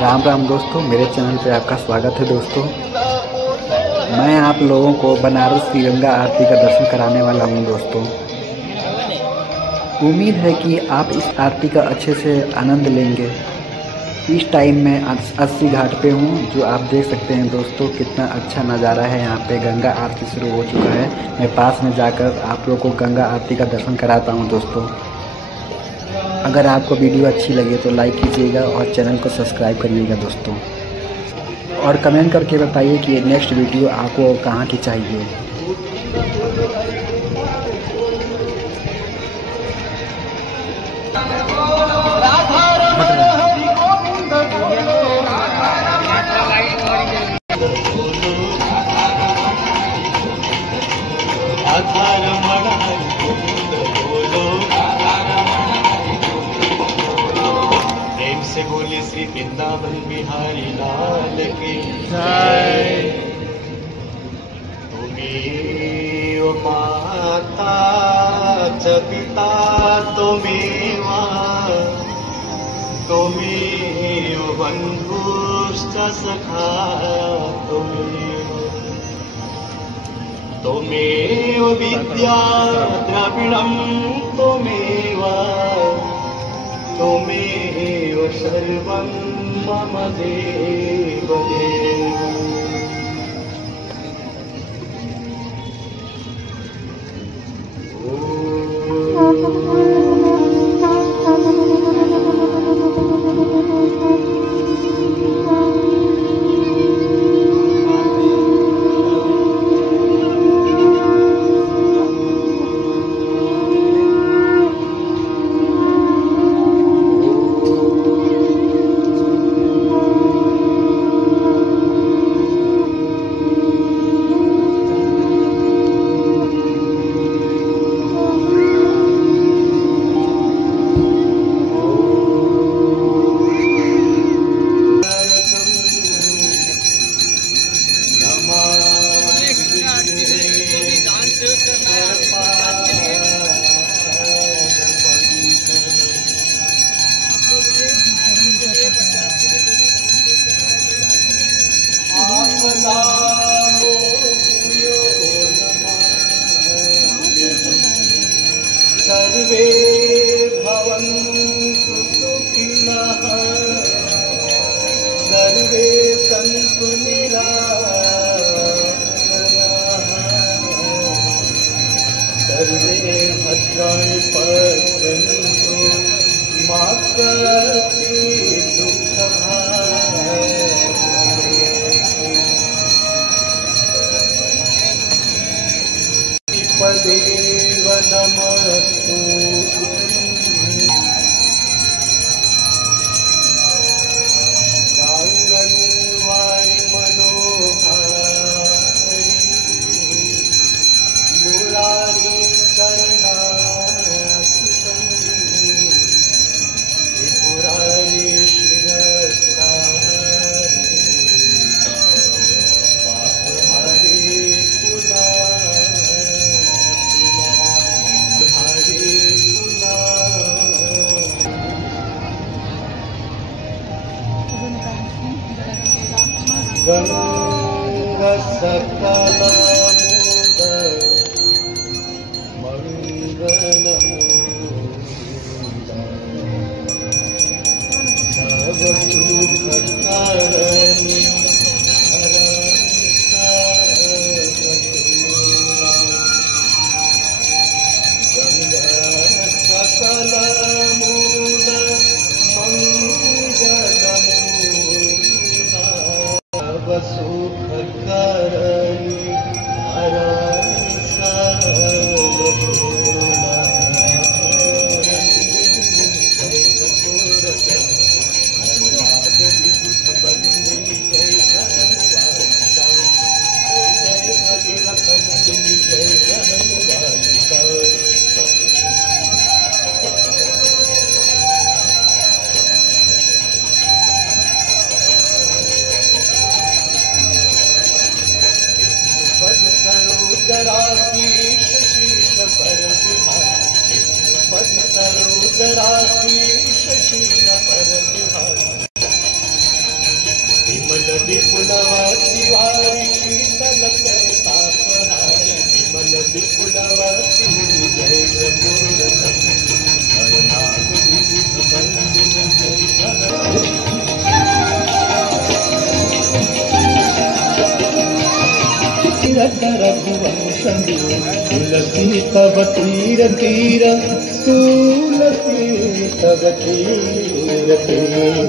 राम राम दोस्तों, मेरे चैनल पे आपका स्वागत है दोस्तों। मैं आप लोगों को बनारस की गंगा आरती का दर्शन कराने वाला हूं दोस्तों। उम्मीद है कि आप इस आरती का अच्छे से आनंद लेंगे। इस टाइम मैं 80 घाट पे हूं, जो आप देख सकते हैं दोस्तों कितना अच्छा नज़ारा है। यहाँ पे गंगा आरती शुरू हो चुका है। मैं पास में जाकर आप लोगों को गंगा आरती का दर्शन कराता हूँ दोस्तों। अगर आपको वीडियो अच्छी लगे तो लाइक कीजिएगा और चैनल को सब्सक्राइब करिएगा दोस्तों। और कमेंट करके बताइए कि नेक्स्ट वीडियो आपको कहाँ की चाहिए। से बोले श्री वृंदावन बिहारी लाल की जय। तुम्हें ओ माता च पिता त्वमेव, त्वमेव बन्धुश्च सखा त्वमेव, त्वमेव विद्या द्रविणं त्वमेव, त्वमेव सर्वं मम देव देव। सर्वे भवन्तु सुखिनः, सर्वे सन्तु निरामयाः, सर्वे भद्राणि पश्यन्तु मा कश्चित् दुःखभाग्। देव नमस्तु। गांगनवारि मनोहारि, मुरारी करणाचितं, त्रिपुरारी शिरस्तारि, पापहारी गंगा सकलमुद मंगलमूला, सब सुख करनी गंगा सकलमुद मंगलमूला, सुख करनी रघुवंशमे तुलसी तव तीर तीर तुलसी तव तीर तीर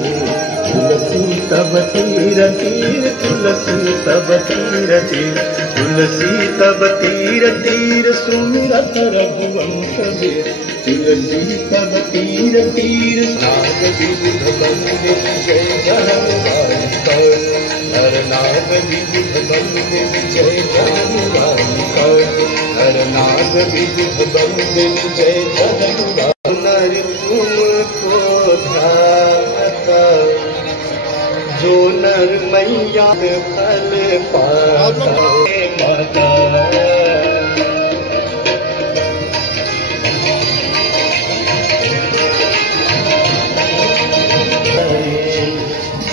तुलसी तव तीर तीर तुलसी तव तीर तीर तुलसी तव तीर तीर सुमिरत रघुवंशमे तुलसी तव तीर तीर नाग विविध बंदे जय जहनुमान हर नाग विविध बंदे जय जहनुमान हर नाग विविध बंदे जय जहनुमान नर तुमको ध्याता जो नर मैया फल पाता माता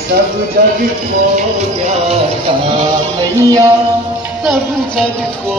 सब जग को ज्ञाता मैया सब जग को